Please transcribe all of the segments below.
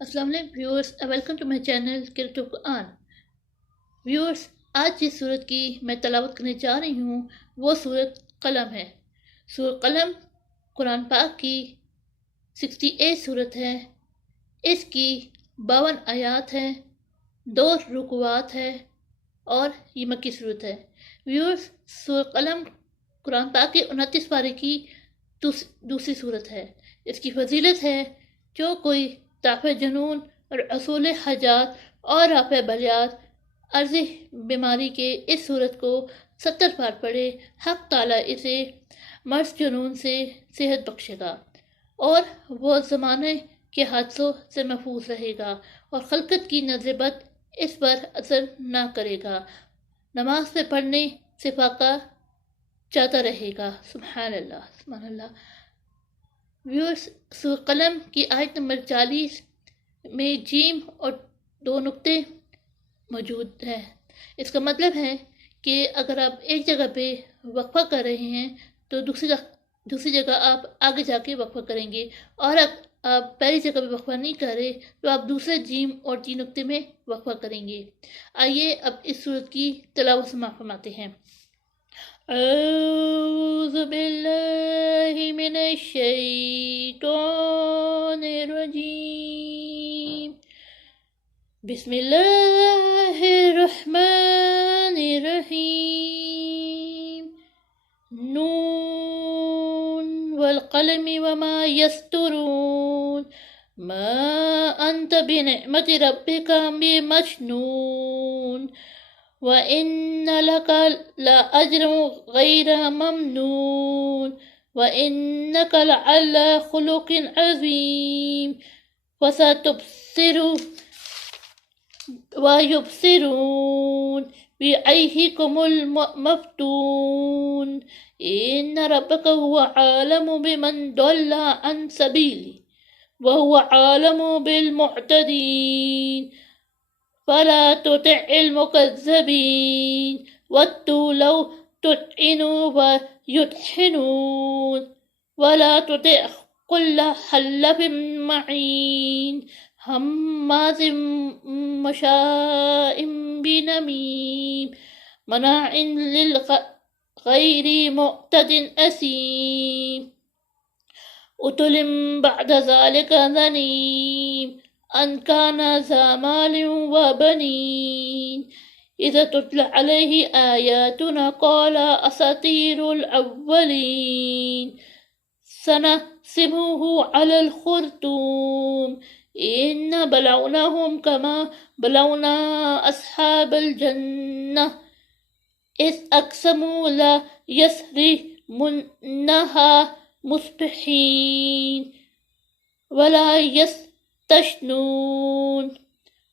السلام علیکم viewers, welcome to my channel cricket قرآن. ویورس، آج جس صورت کی میں تلاوت کرنے جا رہی ہوں وہ صورت قلم ہے. سورۃ قلم قرآن پاک کی 68 صورت ہے. اس کی 52 آیات ہیں، 2 رکوعات ہے اور یہ مکی صورت ہے. ویورس، سورۃ قلم قرآن پاک کے 29 پارے کی دوسری صورت ہے. اس کی فضیلت ہے جو کوئی دافع جنون اور اصول حاجات اور رافع بلیات عرضی بیماری کے اس صورت کو 70 بار پڑھے، حق تعالیٰ اسے مرض جنون سے صحت بخشے گا اور وہ زمانے کے حادثوں سے محفوظ رہے گا اور خلقت کی نظر بد اس پر اثر نہ کرے گا. نماز میں پڑھنے سے فاقہ جاتا رہے گا. سبحان اللہ، سبحان اللہ. ویورس، سورۃ قلم کی آیت نمبر 40 میں جیم اور 2 نقطے موجود ہیں. اس کا مطلب ہے کہ اگر آپ ایک جگہ پہ وقفہ کر رہے ہیں تو دوسری جگہ آپ آگے جا کے وقفہ کریں گے، اور آپ پہلی جگہ پہ وقفہ نہیں کر رہے تو آپ دوسرے جیم اور 3 نقطے میں وقفہ کریں گے. آئیے اب اس صورت کی تلاوت سماعت فرماتے ہیں. اعوذ باللہ من الشیطان الرجیم. بسم اللہ الرحمن الرحیم. نون والقلم وما یسطرون. ما انت بنعمت ربک بمجنون. وَإِنَّ لَكَ لَأَجْرًا غَيْرَ مَمْنُونٍ وَإِنَّكَ لَعَلَى خُلُقٍ عَظِيمٍ. فَسَتُبْصِرُ وَيُبْصِرُونَ بِأَيِّكُمُ الْمَفْتُونُ. إِنَّ رَبَّكَ هُوَ عَالَمُ بِمَنْ ضَلَّ عَنْ سَبِيلِهِ وَهُوَ عَالَمُ بِالْمُعْتَدِينَ. فلا تطع المكذبين ودوا لو تدحنوا ويدحنون. ولا تطع كل حلف مهين هماز مشاء بنميم مناع للخير معتد أثيم. عتل بعد ذلك ظنيم أن كان ذا مال وبنين. إذا تتلى عليه آياتنا قال أساطير الأولين. سنسمه على الخرطوم. إن بلوناهم كما بلونا أصحاب الجنة إذ أقسموا لا يصرمنها مصبحين ولا تشنون.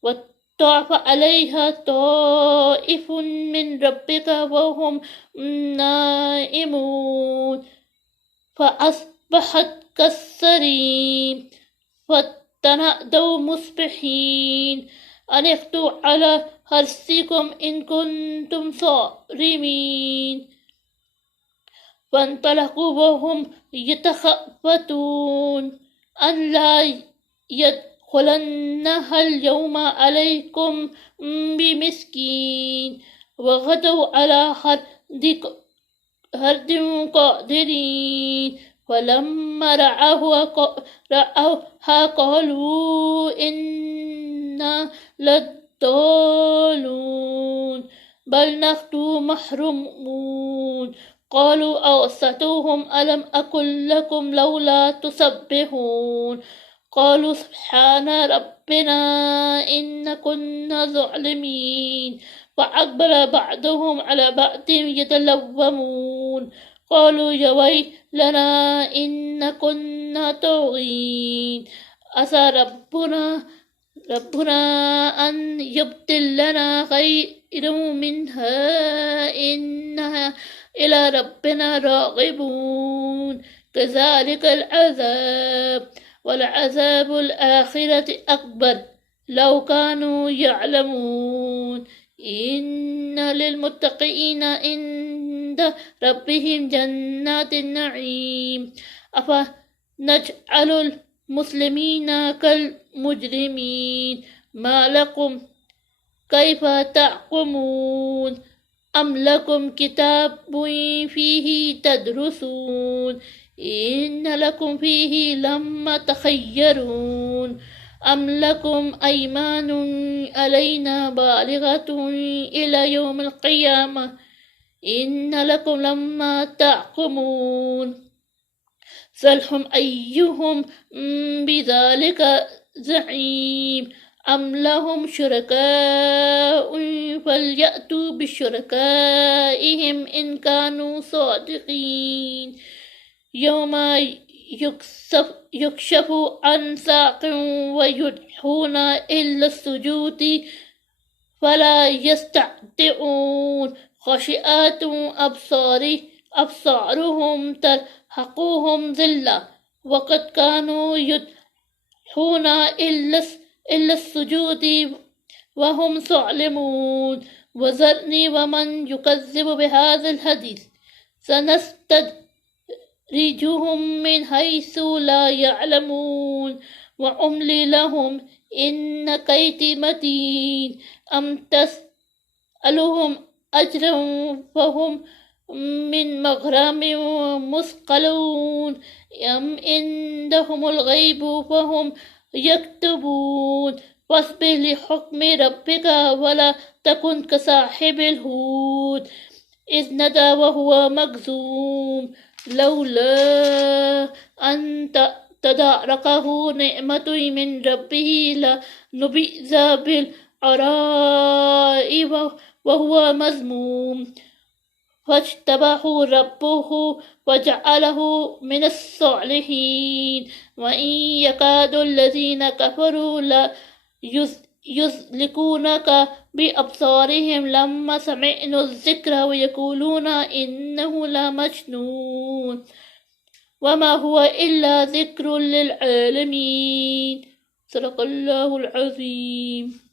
وطاف عليها طائف من ربك وهم نائمون فأصبحت كالصريم. فتنادوا مصبحين أن اغدوا على حرثكم إن كنتم صارمين. فانطلقوا وهم يتخافتون أن لا يدخلنها اليوم عليكم بمسكين. وغدوا على حرد قادرين. فلما رأوها قالوا إنا لضالون بل نحن محرومون. قالوا أوسطهم ألم أقل لكم لولا تسبحون. قالوا سبحان ربنا إن كنا ظالمين. فأقبل بعضهم على بعض يتلومون. قالوا يا ويلنا إن كنا طاغين. عسى ربنا أن يبدلنا خيرا منها إنها إلى ربنا راغبون. كذلك العذاب ولعذاب الآخرة أكبر لو كانوا يعلمون. إن للمتقين عند ربهم جنات النعيم. أفنجعل مسلمین كالمجرمين ما لكم كيف تحكمون أم لكم كتاب فيه تدرسون إن لكم فيه لما تخيرون أم لكم أيمان علينا بالغة إلى يوم القيامة إن لكم لما تحكمون سلهم أيهم بذلك زعيم أم لهم شركاء فليأتوا بشركائهم إن كانوا صادقين يوم يكشف عن ساق ويدعون إلى السجود فلا يستطيعون خاشعات أبصارهم ترهقهم ذلة وقد كانوا يدعون إلى السجود وهم صالمون وذرني ومن يكذب بهذا الحديث سنستدرجهم من حيث لا يعلمون وأملي لهم إن كيدي متين أم تسألهم أجرا فهم من مغرم مثقلون أم عندهم الغيب فهم يكتبون واصبر لحكم ربك ولا تكن كصاحب الحوت إذ نادى وهو مكظوم لولا أن تداركه نعمة من ربه لنبذ بالعراء وهو مذموم فاجتباه ربه وجعله من الصالحين وإن يكاد الذين كفروا يزلقونك بأبصارهم لما سمعوا الذكر ويقولون إنه لمجنون وما هو إلا ذكر للعالمين صدق الله العظيم.